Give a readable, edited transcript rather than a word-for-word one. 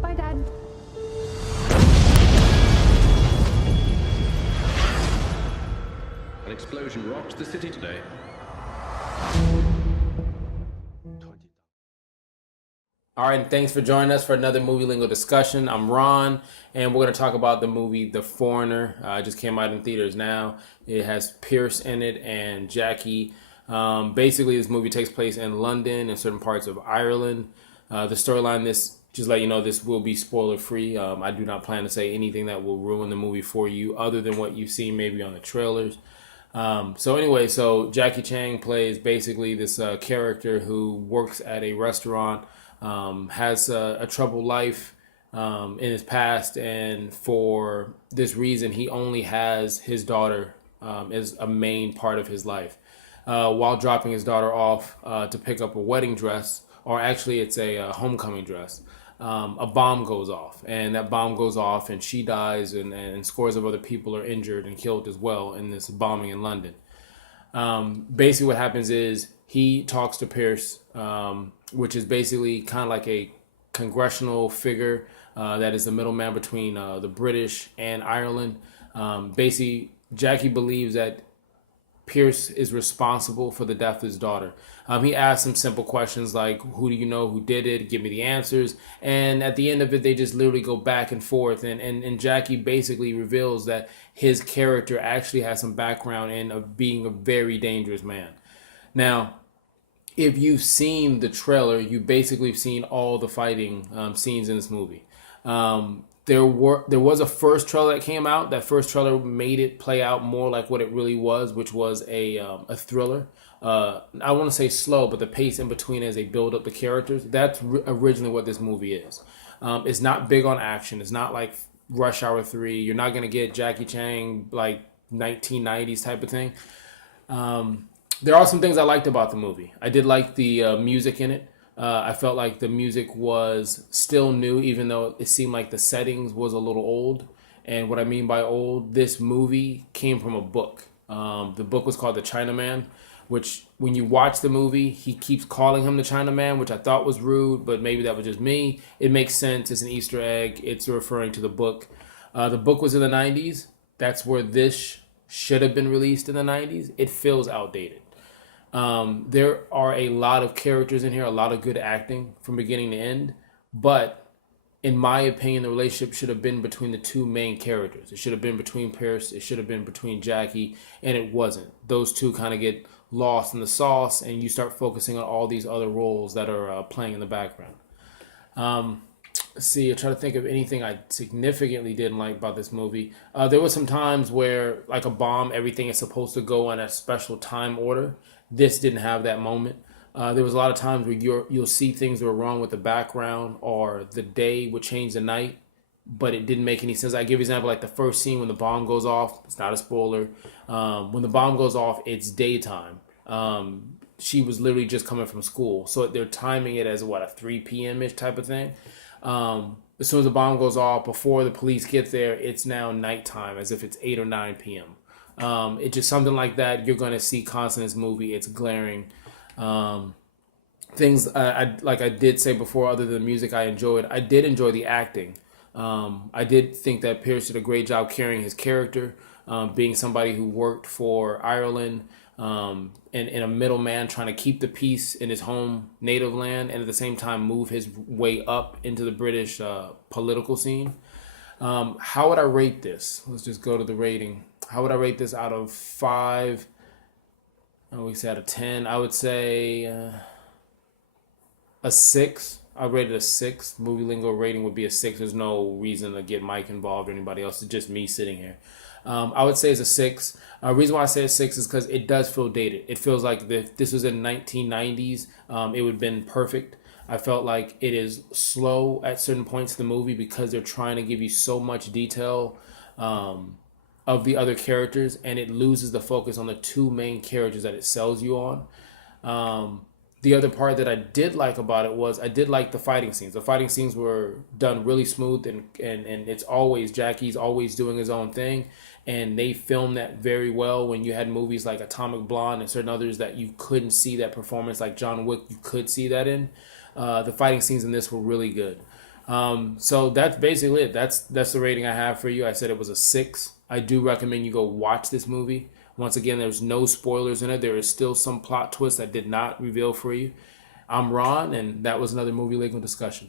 Bye, Dad. An explosion rocked the city today. All right, and thanks for joining us for another movie lingo discussion. I'm Ron, and we're going to talk about the movie The Foreigner. It just came out in theaters now. It has Pierce in it and Jackie. Basically, this movie takes place in London and certain parts of Ireland. The storyline, this just let you know, this will be spoiler free. I do not plan to say anything that will ruin the movie for you, other than what you've seen maybe on the trailers. So Jackie Chan plays basically this character who works at a restaurant. Has a troubled life in his past, and for this reason, he only has his daughter as a main part of his life. While dropping his daughter off to pick up a wedding dress, or actually it's a homecoming dress, a bomb goes off, and that bomb goes off, and she dies, and scores of other people are injured and killed as well in this bombing in London. Basically what happens is he talks to Pierce, which is basically kind of like a congressional figure that is the middleman between the British and Ireland. Basically, Jackie believes that Pierce is responsible for the death of his daughter. He asks some simple questions like, who do you know who did it? Give me the answers. And at the end of it, they just literally go back and forth. And Jackie basically reveals that his character actually has some background in of being a very dangerous man. Now, if you've seen the trailer, you basically have seen all the fighting scenes in this movie. There was a first trailer that came out. That first trailer made it play out more like what it really was, which was a thriller. I want to say slow, but the pace in between as they build up the characters. That's originally what this movie is. It's not big on action. It's not like Rush Hour 3. You're not going to get Jackie Chan like 1990s type of thing. There are some things I liked about the movie. I did like the music in it. I felt like the music was still new, even though it seemed like the settings was a little old. And what I mean by old, this movie came from a book. The book was called The Chinaman, which when you watch the movie, he keeps calling him the Chinaman, which I thought was rude, but maybe that was just me. It makes sense. It's an Easter egg. It's referring to the book. The book was in the 90s. That's where this should have been released in the 90s. It feels outdated. There are a lot of characters in here, a lot of good acting from beginning to end, but in my opinion, the relationship should have been between the two main characters. It should have been between Pierce, it should have been between Jackie, and it wasn't. Those two kind of get lost in the sauce, and you start focusing on all these other roles that are playing in the background. Let's see, I try to think of anything I significantly didn't like about this movie. There were some times where, like a bomb, everything is supposed to go in a special time order. This didn't have that moment. There was a lot of times where you'll see things that were wrong with the background, or the day would change the night, but it didn't make any sense. I give you an example, like the first scene when the bomb goes off. It's not a spoiler. When the bomb goes off, it's daytime. She was literally just coming from school, so they're timing it as a 3 p.m. ish type of thing. As soon as the bomb goes off, before the police get there, it's now nighttime, as if it's 8 or 9 p.m. It's just something like that you're going to see constant in this movie. It's glaring. Things I did say before, other than the music I enjoyed, I did enjoy the acting. I did think that Pierce did a great job carrying his character, being somebody who worked for Ireland, and a middleman trying to keep the peace in his home native land, and at the same time move his way up into the British political scene. How would I rate this? Let's just go to the rating. How would I rate this out of 5? We say out of 10. I would say a 6. I rated a 6. Movie Lingo rating would be a 6. There's no reason to get Mike involved or anybody else. It's just me sitting here. I would say it's a 6. Reason why I say a 6 is because it does feel dated. It feels like if this was in 1990s, it would have been perfect. I felt like it is slow at certain points in the movie because they're trying to give you so much detail of the other characters, and it loses the focus on the two main characters that it sells you on. The other part that I did like about it was I did like the fighting scenes. The fighting scenes were done really smooth, and it's always Jackie's always doing his own thing, and they filmed that very well. When you had movies like Atomic Blonde and certain others that you couldn't see that performance, like John Wick, you could see that in. The fighting scenes in this were really good. So that's basically it. That's the rating I have for you. I said it was a 6. I do recommend you go watch this movie. Once again, there's no spoilers in it. There is still some plot twists I did not reveal for you. I'm Ron, and that was another movie Lingo discussion.